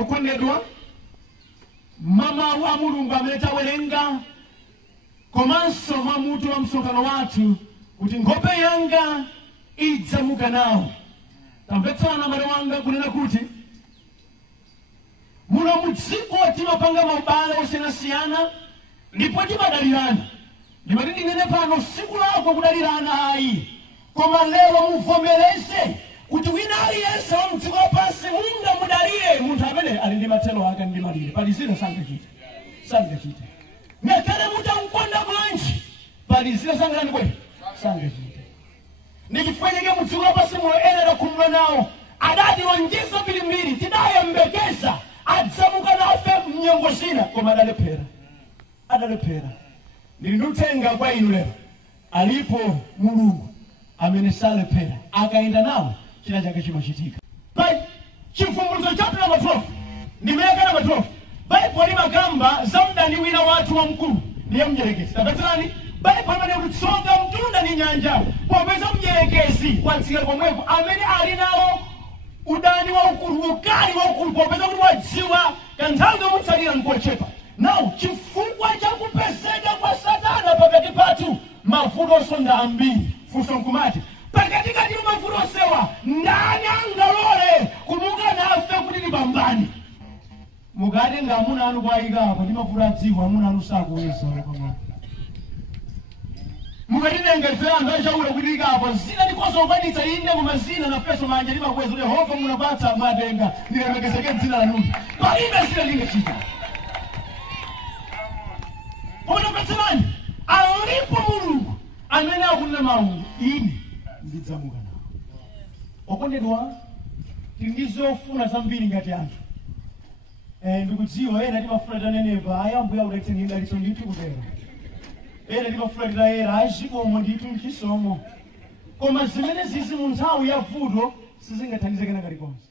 okondedwa mama wa Mulungu ametawerenga komanso mamutu wa msonkhano wathu kuti nkhope yanga idzamuka nawo. Tamvetsana mbale wanga kunena kuti muno mudziko timapanga maubale osiyanasiyana ndipo timadalirana. Ndimati ndinene pano siku lako kudalirana ayi, koma lero muvomereze kuti wina aliyense wa mdziko lapansi munga mudalire munthu amene ali ndi mathelo ake ndi malire. Pali zina sangachite ngakhale mutamkonda bwanji, pali zina sangachite. Ndi chifukwa chake mudziko lapansi muno ena takhumula nawo adati lonjezo mbirimbiri tidayembekeza adzamuka nafe mnyengo zina, koma adalephera. Ndili ndikutenga kwa inu lero, alipo Mulungu amene salephera, akayenda nawo china chake chimachitika. Pai chivumbulutso chapter number 12 ndimeka number 12 Bible limagamba za mdani wina wathu wamkulu ndiye mnyerekezi. Tamvetserani, Bible imene kuti tsoka mtunda ni nyanja popeza mnyerekezi watsika komweko amene ali nawo udani waukulu, ukali waukulu, popeza kuti wadziwa kanthawi komutsalira nkochepa. Now chifukwa cha kupezeka kwa Satana pakati pathu mavuto osonda ambiri. Funso nkumati pakati kati mavuto osewa ndani angalole kumuka nafe kuti libambani. Mugati ngamuna anu kwayika apo ndi mavuto adziwa amuna anu sakuweza pamwe. Mugati nenga anthu achaula kuti ikapo zina ndikozo ukwanitsa inde mumazina na feso manja limakweza Yehova munapatsa mwadenga ndilemekezeke dzina lanu. Palibe zina lingachita. Unapatsamani alipo Mulungu amene akunena mawu ine ndidzamuka nawo. Okondedwa, tindizofuna zambiri ngati anthu. Ndikudziwa ena timafuna tanenepa ayambuya uletseni ndalitso ndithu kutero. Ena timafuna titayera achikomo ndithu mchisomo. Koma zimene zizi mu nthawi ya vuto sizingathandizeke na kalikonse.